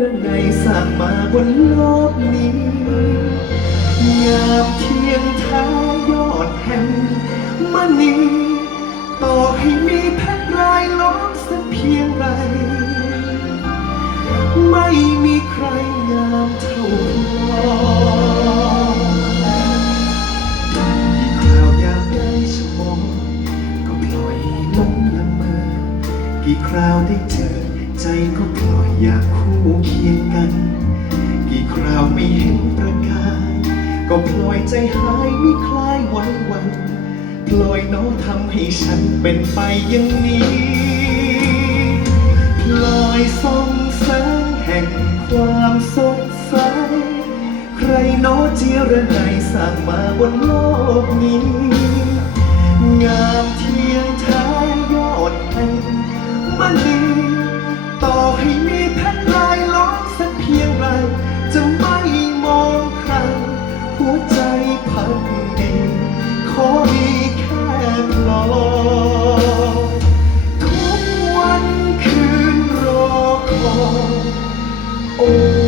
รนัยสร้างมาบนโลกนี้ งามเทียงแท้ยอดแห่งมณีต่อให้มีแพทย์รายล้อมสักเพียงไร ไม่มีใครงามเท่าพอที่คราวอยากได้ชั่วโมงก็ปล่อยลงละเมอ กี่คราวได้เจอ ใจก็ปล่อยอยากคู่เคียงกัน กี่คราวไม่เห็นประกาย ก็ปล่อยใจหายไม่คลายวันวันปล่อยน้องทำให้ฉันเป็นไปอย่างนี้ปล่อยส่องแสงแห่งความสดใสใครโน้เจียระไนสร้างมาบนโลกนี้ คื